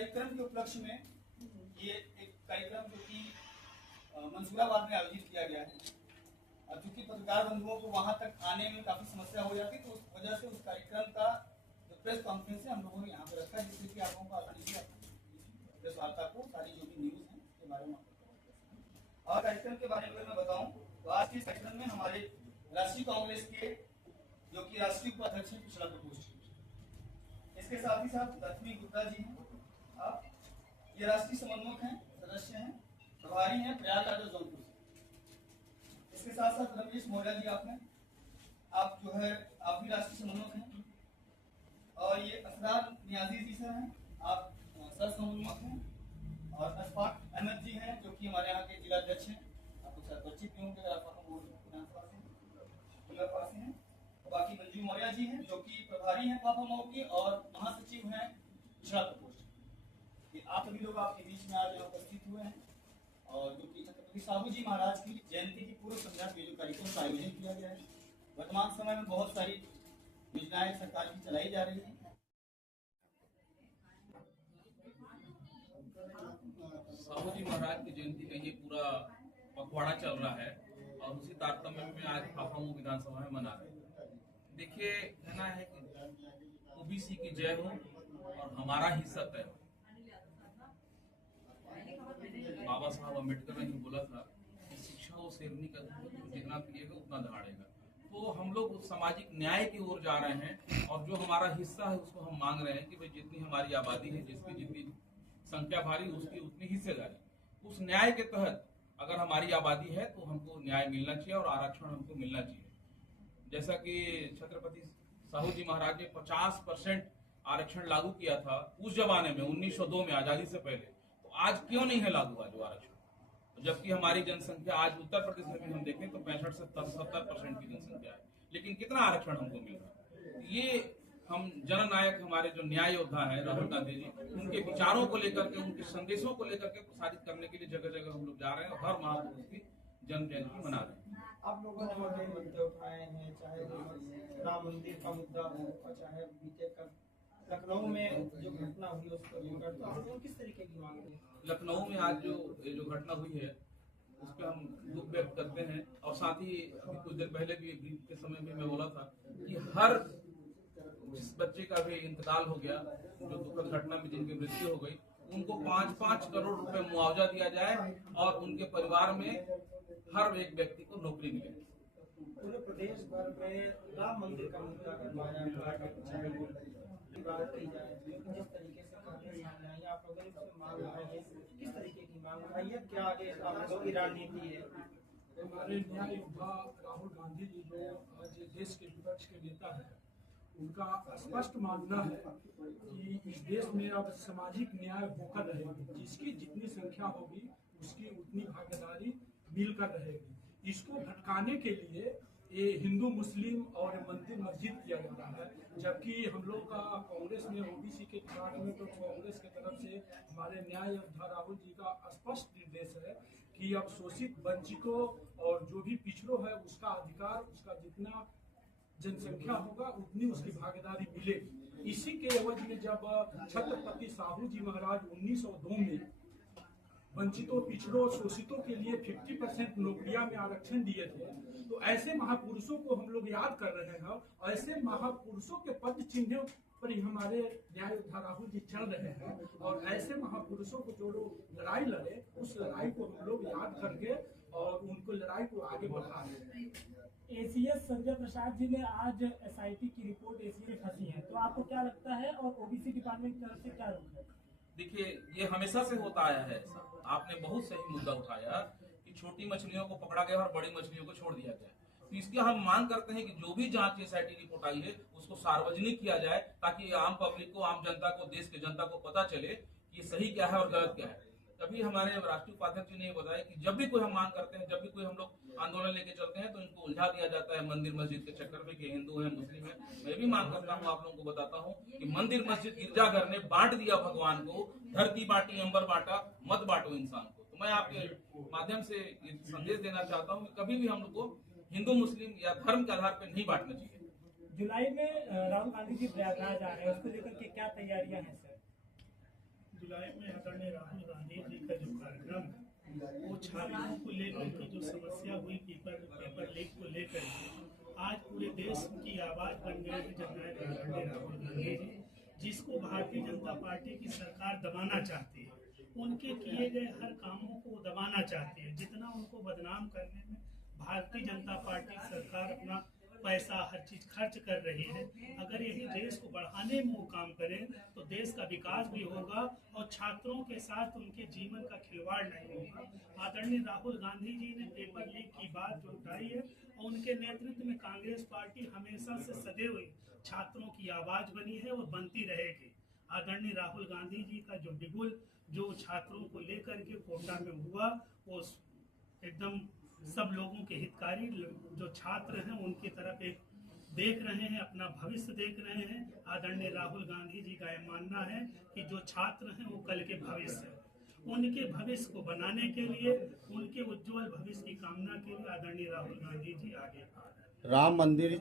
कार्यक्रम के उपलक्ष्य में ये एक कार्यक्रम जो कि मंसूराबाद में आयोजित किया गया है। चूंकि पत्रकार बंधुओं को वहां तक आने में काफी समस्या हो जाती, तो उस वजह से उस कार्यक्रम का जो प्रेस कॉन्फ्रेंस है हम लोगों ने यहाँ पे रखा, जिससे कि आप लोगों को आसानी से प्रेस वार्ता को सारी जो भी न्यूज है उसके बारे में। और कार्यक्रम के बारे में मैं बताऊं तो आज के इस कार्यक्रम में हमारे राष्ट्रीय कांग्रेस के जो कि राष्ट्रीय उपाध्यक्ष हैं पिछड़ा प्रकोष्ठ, इसके साथ ही साथ लक्ष्मी गुप्ता जी हैं, ये राष्ट्रीय समन्वयक हैं, सदस्य हैं, प्रभारी हैं प्रयागराज और जौनपुर से। इसके साथ साथ रमेश मौर्य जी आप जो है आप भी राष्ट्रीय समन्वयक हैं। और ये असरार नियाजी जी सर हैं, आप सह समन्वयक हैं। और अशफाक अहमद जी हैं जो कि हमारे यहाँ के जिला अध्यक्ष हैं, आपको शायद परिचित भी होंगे अगर आप विधानसभा से हैं। बाकी मंजू मौर्य जी हैं जो कि प्रभारी हैं पापा मऊ के और महासचिव हैं पिछड़ा प्रकोष्ठ। ये आप सभी लोग आपके बीच में आज उपस्थित हुए हैं और जो कि छत्रपति साहू जी महाराज की जयंती की पूर्व संध्या के जो कार्यक्रम का आयोजन किया गया है। वर्तमान समय में बहुत सारी योजनाएं सरकार की चलाई जा रही है। साहू जी महाराज की जयंती का ये पूरा पखवाड़ा चल रहा है और उसी तारतम्य में आज पापा विधानसभा में मना रहे हैं। देखिए, कहना है कि ओबीसी की जय हो और हमारा हिस्सा तय हो। बाबा साहब अम्बेडकर ने बोला था कि शिक्षा और शेरनी का जितना पिएगा उतना दहाड़ेगा। तो हम लोग सामाजिक न्याय की ओर जा रहे हैं और जो हमारा हिस्सा है उसको हम मांग रहे हैं कि भाई जितनी हमारी आबादी है, जिसकी जितनी संख्या भारी उसकी उतनी हिस्सेदारी। उस न्याय के तहत अगर हमारी आबादी है तो हमको न्याय मिलना चाहिए और आरक्षण हमको मिलना चाहिए। जैसा कि छत्रपति साहू जी महाराज ने 50% आरक्षण लागू किया था उस जमाने में 1902 में आजादी से पहले, तो आज क्यों नहीं है लागू जो आरक्षण? जबकि हमारी जनसंख्या आज उत्तर प्रदेश में भी हम देखें तो 65 से 70% की जनसंख्या है, लेकिन कितना आरक्षण हमको मिल रहा है? ये हम जननायक हमारे जो न्याय योद्धा है राहुल गांधी जी, उनके विचारों को लेकर के, उनके संदेशों को लेकर के प्रसारित करने के लिए जगह जगह हम लोग जा रहे हैं और हर महापुरुष की जन्म जयंती मना रहे हैं। आप लोगों ने कई मुद्दे उठाए हैं, चाहे राम मंदिर का मुद्दा हो और चाहे बीते कल लखनऊ में जो घटना हुई उसको लेकर, तो आप लोग किस तरीके की मांग है? लखनऊ में आज जो घटना हुई है उस पर हम दुख व्यक्त करते हैं और साथ ही अभी कुछ देर पहले भी ब्रीफ के समय में मैं बोला था कि हर जिस बच्चे का भी इंतकाल हो गया, जो दुखद घटना में जिनकी मृत्यु हो गई, उनको 5-5 करोड़ रुपए मुआवजा दिया जाए और उनके परिवार में हर एक व्यक्ति को नौकरी मिले। पूरे प्रदेश भर में राम मंदिर का मुद्दा करवाया बात की जाए, जिस तरीके से आप लोगों ने मांग उठाई है, किस तरीके की मांग उठाई है, क्या आगे आप लोगों की रणनीति है? हमारे न्याय योद्धा राहुल गांधी जी जो आज देश के विपक्ष के नेता है, उनका स्पष्ट मानना है कि इस देश में अब सामाजिक न्याय होकर रहेगी, जिसकी जितनी संख्या होगी उसकी उतनी भागीदारी मिलकर रहेगी। इसको भटकाने के लिए ये हिंदू मुस्लिम और मंदिर मस्जिद किया जा रहा है, जबकि हम लोग का कांग्रेस में ओबीसी के डिपार्टमेंट तो कांग्रेस की तरफ से हमारे न्याय योद्धा राहुल जी का स्पष्ट निर्देश है कि अब शोषित वंचितों और जो भी पिछड़ों है उसका अधिकार, उसका जितना जनसंख्या होगा उतनी उसकी भागीदारी मिलेगी। इसी के एवज में जब छत्रपति साहू जी महाराज 1902 में वंचितों, पिछड़ों, शोषितों के लिए 50% नौकरियां में आरक्षण दिए थे, तो ऐसे महापुरुषों को हम लोग याद कर रहे हैं। ऐसे महापुरुषों के पद चिन्ह पर ही हमारे न्याय योद्धा राहुल जी चल रहे हैं और ऐसे महापुरुषों को जो लड़ाई लड़े उस लड़ाई को हम लोग याद करके और उनको लड़ाई को आगे बढ़ा रहे हैं। एसीएस संजय प्रसाद जी ने आज एसआईटी की रिपोर्ट एसीएस फंसी है, तो आपको क्या लगता है और ओबीसी डिपार्टमेंट की तरफ से क्या रोक है? देखिए, ये हमेशा से होता आया है ऐसा। आपने बहुत सही मुद्दा उठाया कि छोटी मछलियों को पकड़ा गया और बड़ी मछलियों को छोड़ दिया गया। तो इसकी हम मांग करते हैं कि जो भी जांच एसआईटी रिपोर्ट आई है उसको सार्वजनिक किया जाए, ताकि आम पब्लिक को, आम जनता को, देश की जनता को पता चले कि ये सही क्या है और गलत क्या है। तभी हमारे राष्ट्रीय उपाध्यक्ष जी ने बताया कि जब भी कोई हम मांग करते हैं, जब भी कोई हम लोग आंदोलन लेके चलते हैं, तो इनको उलझा दिया जाता है मंदिर मस्जिद के चक्कर में कि हिंदू है, मुस्लिम है। मैं भी मांग करता हूँ, आप लोगों को बताता हूँ कि मंदिर मस्जिद गिरजाघर ने बांट दिया भगवान को, धरती बांटी अंबर बांटा, मत बांटो इंसान को। तो मैं आपके माध्यम से ये संदेश देना चाहता हूँ कि कभी भी हम लोग को हिंदू मुस्लिम या धर्म के आधार पर नहीं बांटना चाहिए। जुलाई में राहुल गांधी जी प्रयागराज आ रहे हैं, उसको लेकर के क्या तैयारियां हैं सर? जुलाई में आदरणीय राहुल गांधी जी का जो कार्यक्रम है वो छात्रों को लेकर के जो समस्या हुई पेपर लीक को लेकर के आज पूरे देश की आवाज बन गए हैं जननायक आदरणीय राहुल गांधी जी, जिसको भारतीय जनता पार्टी की सरकार दबाना चाहती है। उनके किए गए हर कामों को दबाना चाहती है। जितना उनको बदनाम करने में भारतीय जनता पार्टी सरकार अपना पैसा हर चीज खर्च कर रही है, अगर यही देश को बढ़ाने में वो काम करें तो देश का विकास भी होगा और छात्रों के साथ उनके जीवन का खिलवाड़ नहीं होगा। आदरणीय राहुल गांधी जी ने पेपर लीक की बात जो उठाई है और उनके नेतृत्व में कांग्रेस पार्टी हमेशा से सदैव छात्रों की आवाज बनी है और बनती रहेगी। आदरणीय राहुल गांधी जी का जो बिगुल जो छात्रों को लेकर के कोटा में हुआ वो एकदम सब लोगों के हितकारी जो छात्र हैं उनकी तरफ एक देख रहे हैं, अपना भविष्य देख रहे हैं। आदरणीय राहुल गांधी जी का यह मानना है कि जो छात्र हैं वो कल के भविष्य हैं। उनके भविष्य को बनाने के लिए, उनके उज्जवल भविष्य की कामना के लिए आदरणीय राहुल गांधी जी आगे आ रहे हैं। राम मंदिर